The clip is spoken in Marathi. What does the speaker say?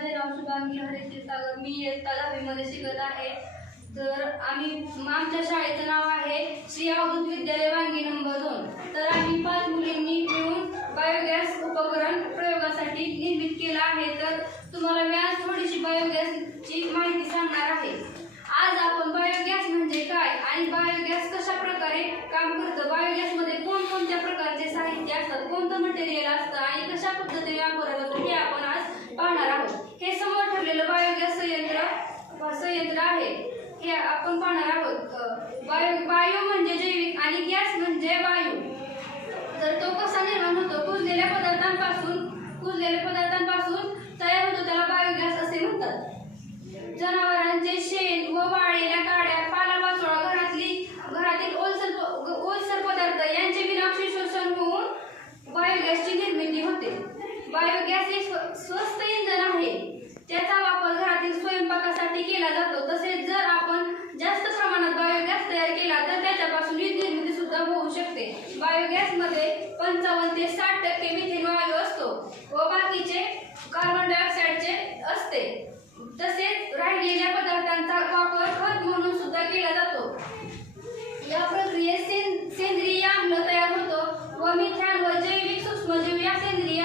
माझे नाव शुभांगी हरीश क्षीरसागर, मी इयत्ता 10वी मध्ये शिकत आहे। तर आमच्या शाळेचं नाव आहे श्री अवधूत विद्यालय वांगी नंबर 2। तर आम्ही 5 मुलींनी मिळून बायोगॅस उपकरण प्रयोगासाठी निर्मित केलं आहे। तर तुम्हाला मी आज थोडीशी बायोगॅसची माहिती सांगणार आहे। आज आपण बायोगॅस म्हणजे काय आणि बायोगॅस कशा प्रकारे काम करतं, बायोगॅसमध्ये कोणकोणत्या प्रकारचे साहित्य असतात, कोणतं मटेरियल असतं आणि कशा पद्धतीने वापरलं जातं हे आपण आज पाहणार आहोत। हे समोर ठेवलेलं बायोगॅस संयंत्र आहे, हे आपण पाहणार आहोत। बायो म्हणजे जैविक आणि गॅस म्हणजे वायू। तर तो कसा निर्माण होतो? कुजलेल्या पदार्थांपासून तयार होतो, त्याला बायोगॅस असे म्हणतात। जनावरांचे शेण व वाळलेल्या काड्या, पालापाचोळा, घरातील ओलसर पदार्थ यांचे विनाशकारी शोषण होऊन बायोगॅसची निर्मिती होते। बायोगॅस हे स्वस्त इंधन आहे, त्याचा वापर घरातील स्वयंपाकासाठी केला जातो। तसेच जर आपण जास्त प्रमाणात बायोगॅस तयार केला तर त्याच्यापासून वीज निर्मिती सुद्धा होऊ शकते। बायोगॅसमध्ये 55 ते 60% मिथेन वायू असतो व बाकीचे कार्बन डायऑक्साईडचे असते। तसेच राहिलेल्या पदार्थांचा वापर खत म्हणून सुद्धा केला जातो। या प्रक्रियेत सेंद्रिय आम्ल तयार होतो व मिथेन व जैविक सूक्ष्मजीव या सेंद्रिय